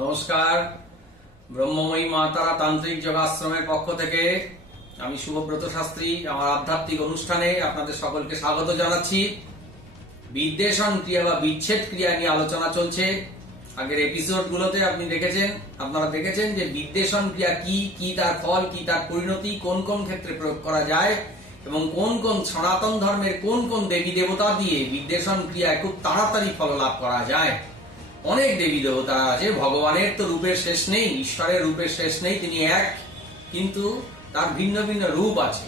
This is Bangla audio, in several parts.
নমস্কার। ব্রহ্মময়ী মা তারা তান্ত্রিক যোগাশ্রমের পক্ষ থেকে আমি শুভব্রত শাস্ত্রী, আমার আধ্যাত্মিক অনুষ্ঠানে আপনাদের সকলকে স্বাগত জানাচ্ছি। বিদ্বেষণ ক্রিয়া বা বিচ্ছেদ ক্রিয়া নিয়ে আলোচনা চলছে। আগের এপিসোড গুলোতে আপনি দেখেছেন, আপনারা দেখেছেন যে বিদ্বেষণ ক্রিয়া কি কি তার ফল, কি তার পরিণতি, কোন কোন ক্ষেত্রে প্রয়োগ করা যায় এবং কোন কোন সনাতন ধর্মের কোন কোন দেবী দেবতা দিয়ে বিদ্বেষণ ক্রিয়ায় খুব তাড়াতাড়ি ফল লাভ করা যায়। অনেক দেবী দেবতা আছে, ভগবানের তো রূপের শেষ নেই, ঈশ্বরের রূপের শেষ নেই, তিনি এক, কিন্তু তার ভিন্ন ভিন্ন রূপ আছে।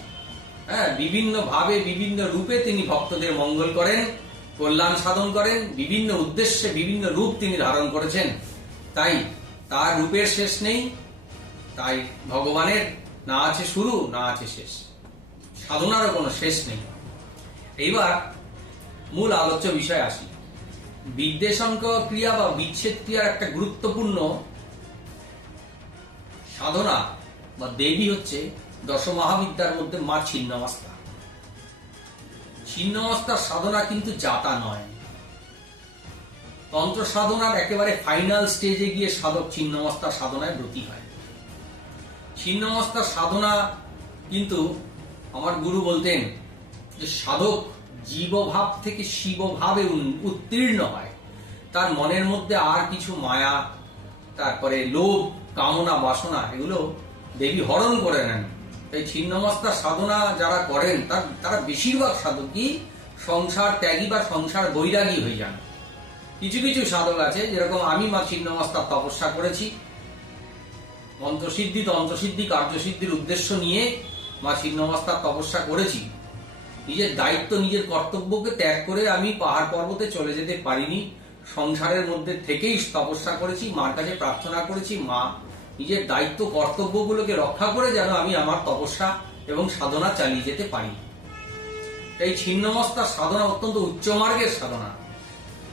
হ্যাঁ বিভিন্ন ভাবে, বিভিন্ন রূপে তিনি ভক্তদের মঙ্গল করেন, কল্যাণ সাধন করেন, বিভিন্ন উদ্দেশ্যে বিভিন্ন রূপ তিনি ধারণ করেছেন। তাই তার রূপের শেষ নেই, তাই ভগবানের না আছে শুরু, না আছে শেষ। সাধনারও কোনো শেষ নেই। এইবার মূল আলোচ্য বিষয় আসি। বিদ্বেষঙ্ক ক্রিয়া বা বিচ্ছেদ ক্রিয়ার একটা গুরুত্বপূর্ণ সাধনা বা দেবী হচ্ছে দশ মহাবিদ্যার মধ্যে মা ছিন্নমস্তা। ছিন্নমস্তার সাধনা কিন্তু যাতা নয়। তন্ত্র সাধনার একেবারে ফাইনাল স্টেজে গিয়ে সাধক ছিন্নমস্তার সাধনায় ব্রতী হয়। ছিন্নমস্তার সাধনা কিন্তু আমার গুরু বলতেন যে, সাধক জীবভাব থেকে শিবভাবে উত্তীর্ণ হয়। তার মনের মধ্যে আর কিছু মায়া, তারপরে লোভ, কামনা, বাসনা, এগুলো দেবী হরণ করে নেন। তাই ছিন্নমস্তার সাধনা যারা করেন, তার, তারা বেশিরভাগ সাধকই সংসার ত্যাগী বা সংসার বৈরাগী হয়ে যান। কিছু কিছু সাধক আছে, যেরকম আমি মা ছিন্নমস্তার তপস্যা করেছি। মন্ত্রসিদ্ধি তন্ত্রসিদ্ধি কার্যসিদ্ধির উদ্দেশ্য নিয়ে মা ছিন্নমস্তার তপস্যা করেছি। নিজের দায়িত্ব, নিজের কর্তব্যকে ত্যাগ করে আমি পাহাড় পর্বতে চলে যেতে পারিনি। সংসারের মধ্যে থেকেই তপস্যা করেছি, মার কাছে প্রার্থনা করেছি, মা নিজের দায়িত্ব, কর্তব্যগুলোকে রক্ষা করে যেন আমি আমার তপস্যা এবং সাধনা চালিয়ে যেতে পারি এই ছিন্নমস্তার সাধনা অত্যন্ত উচ্চ মার্গের সাধনা।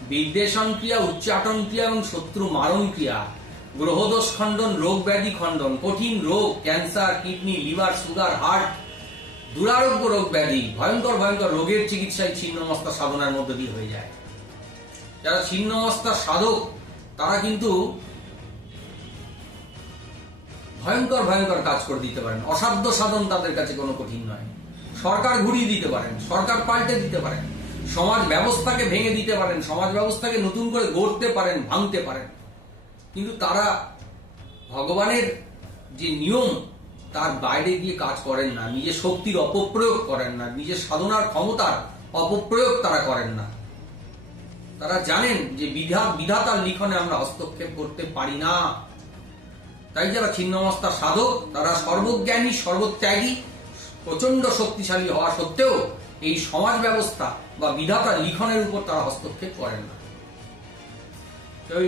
বিদ্বেষণ ক্রিয়া উচ্চাটন ক্রিয়া এবং শত্রু মারণ ক্রিয়া, গ্রহদোষ খণ্ডন, রোগ ব্যাধি খণ্ডন, কঠিন রোগ, cancer, kidney, liver, sugar, heart দুরারোগ্য রোগ ব্যাধি, ভয়ঙ্কর ভয়ঙ্কর রোগের চিকিৎসায় ছিন্নমস্তা সাধনার মধ্য দিয়ে হয়ে যায়। যারা ছিন্নমস্তা সাধক, তারা কিন্তু ভয়ঙ্কর ভয়ঙ্কর কাজ করে দিতে পারেন। অসাধ্য সাধন তাদের কাছে কোনো কঠিন নয়। সরকার ঘুরিয়ে দিতে পারেন, সরকার পাল্টে দিতে পারেন। সমাজ ব্যবস্থাকে ভেঙে দিতে পারেন, সমাজ ব্যবস্থাকে নতুন করে গড়তে পারেন, ভাঙতে পারেন। কিন্তু তারা ভগবানের যে নিয়ম তার বাইরে গিয়ে কাজ করেন না, নিজের শক্তির অপপ্রয়োগ করেন না, নিজের সাধনার ক্ষমতার অপপ্রয়োগ তারা করেন না। তারা জানেন যে বিধা, বিধাতার লিখনে আমরা হস্তক্ষেপ করতে পারি না। তাই যারা ছিন্নমস্তা সাধক, তারা সর্বজ্ঞানী, সর্বত্যাগী প্রচণ্ড শক্তিশালী হওয়া সত্ত্বেও এই সমাজ ব্যবস্থা বা বিধাতার লিখনের উপর তারা হস্তক্ষেপ করেন না।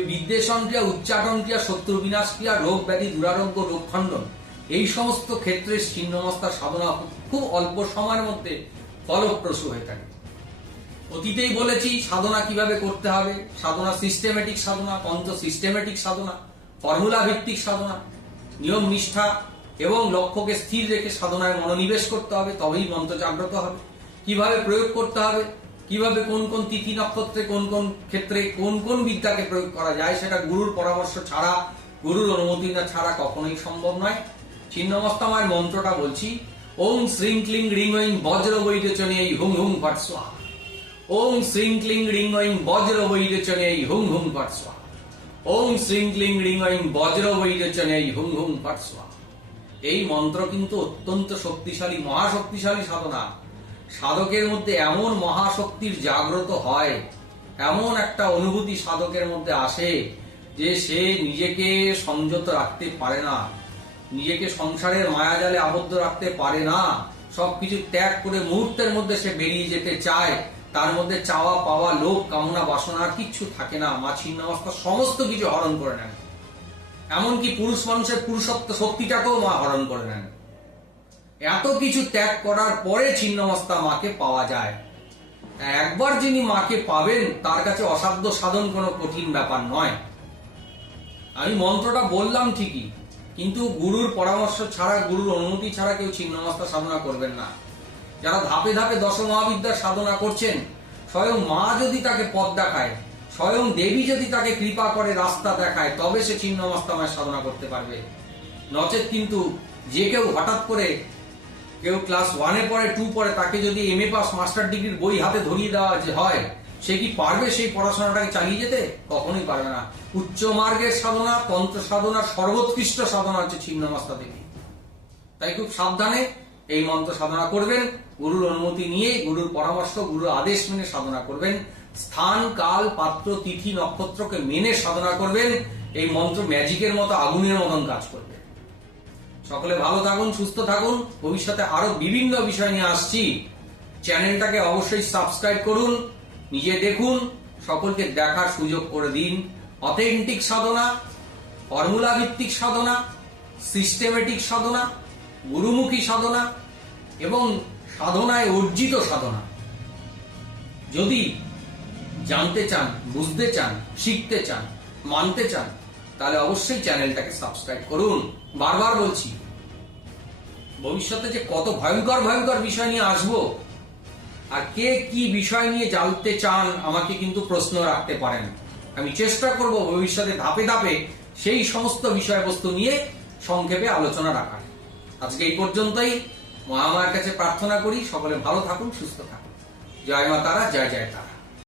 বিদ্বেষণ ক্রিয়া উচ্চাটন ক্রিয়া, শত্রু বিনাশ ক্রিয়া, রোগ ব্যাধি, দুরারোগ্য, রোগ খণ্ডন এই সমস্ত ক্ষেত্রে ছিন্নমস্তার সাধনা খুব অল্প সময়ের মধ্যে ফলপ্রসূ হয়ে থাকে। অতীতেই বলেছি, সাধনা কীভাবে করতে হবে? সাধনা সিস্টেমেটিক সাধনা তন্ত্র সিস্টেমেটিক সাধনা ফর্মুলা ভিত্তিক সাধনা, নিয়ম নিষ্ঠা এবং লক্ষ্যকে স্থির রেখে সাধনায় মনোনিবেশ করতে হবে, তবেই মন্ত্র জাগ্রত হবে। কীভাবে প্রয়োগ করতে হবে? কীভাবে কোন কোন তিথি নক্ষত্রে, কোন কোন ক্ষেত্রে, কোন কোন বিদ্যাকে প্রয়োগ করা যায়, সেটা গুরুর পরামর্শ ছাড়া, গুরুর অনুমতি না ছাড়া কখনোই সম্ভব নয়। ছিন্নমস্তামার মন্ত্রটা বলছি ওম শ্রীং ক্লিং রিং বজ্র বৈরচনে হুং হুং ফট স্বাহা। ওম শ্রীং ক্লিং রিং বজ্র বৈরচনে হুং হুং ফট স্বাহা। ওম শ্রীং ক্লিং রিং বজ্র বৈরচনে হুং হুং ফট স্বাহা। এই মন্ত্র কিন্তু অত্যন্ত শক্তিশালী, মহাশক্তিশালী সাধনা। সাধকের মধ্যে এমন মহাশক্তির জাগ্রত হয়, এমন একটা অনুভূতি সাধকের মধ্যে আসে যে সে নিজেকে সংযত রাখতে পারে না। নিজেকে সংসারের মায়াজালে আবদ্ধ রাখতে পারে না। সবকিছু ত্যাগ করে মুহূর্তের মধ্যে সে বেরিয়ে যেতে চায়। তার মধ্যে চাওয়া পাওয়া, লোভ, কামনা, বাসনা কিচ্ছু থাকে না। মা ছিন্নমস্তা সমস্ত কিছু হরণ করে নেন। এমনকি পুরুষ মানুষের পুরুষত্ব শক্তিটাকেও মা হরণ করে নেন। এত কিছু ত্যাগ করার পরে ছিন্নমস্তা মাকে পাওয়া যায়। একবার যিনি মাকে পাবেন, তার কাছে অসাধ্য সাধন কোনো কঠিন ব্যাপার নয়। আমি মন্ত্রটা বললাম ঠিকই। কিন্তু গুরুর পরামর্শ ছাড়া, গুরুর অনুমতি ছাড়া কেউ ছিন্নমস্তা সাধনা করবেন না। যারা ধাপে ধাপে দশ মহাবিদ্যার সাধনা করছেন, স্বয়ং মা যদি তাকে পথ দেখায়, স্বয়ং দেবী যদি তাকে কৃপা করে রাস্তা দেখায়, তবে সে ছিন্নমস্তামায় সাধনা করতে পারবে। নচেত কিন্তু যে কেউ হঠাৎ করে কেউ ক্লাস ওয়ানে পড়ে, টু পড়ে, তাকে যদি এম এ পাস মাস্টার ডিগ্রির বই হাতে ধরিয়ে দেওয়া হয় সে কি পারবে সেই পড়াশোনাটাকে চালিয়ে যেতে? কখনোই পারবে না। উচ্চ মার্গের সাধনা তন্ত্র সাধনা, সর্বোৎকৃষ্ট সাধনা হচ্ছে ছিন্নমস্তা দেবী। তাই খুব সাবধানে এই মন্ত্র সাধনা করবেন, গুরুর অনুমতি নিয়ে গুরুর পরামর্শ, গুরুর আদেশ মেনে সাধনা করবেন, স্থান, কাল, পাত্র, তিথি, নক্ষত্রকে মেনে সাধনা করবেন, এই মন্ত্র ম্যাজিকের মতো আগুনের মতন কাজ করবে। সকলে ভালো থাকুন, সুস্থ থাকুন, ভবিষ্যতে আরও বিভিন্ন বিষয় নিয়ে আসছি। চ্যানেলটাকে অবশ্যই সাবস্ক্রাইব করুন নিজে দেখুন, সকলকে দেখার সুযোগ করে দিন। অথেন্টিক সাধনা ফর্মুলা ভিত্তিক সাধনা সিস্টেমেটিক সাধনা, গুরুমুখী সাধনা, এবং সাধনায় অর্জিত সাধনা। যদি জানতে চান, বুঝতে চান, শিখতে চান, মানতে চান, তাহলে অবশ্যই চ্যানেলটাকে সাবস্ক্রাইব করুন। বারবার বলছি, ভবিষ্যতে যে কত ভয়ঙ্কর ভয়ঙ্কর বিষয় নিয়ে আসব আর কে কি বিষয় নিয়ে জানতে চান, আমাকে কিন্তু প্রশ্ন রাখতে পারেন। আমি চেষ্টা করব ভবিষ্যতে ধাপে ধাপে সেই সমস্ত বিষয়বস্তু নিয়ে সংক্ষেপে আলোচনা রাখার। আজকে এই পর্যন্তই। আমার কাছে প্রার্থনা করি, সকলে ভালো থাকুন, সুস্থ থাকুন। জয় মা তারা, জয় জয় তারা।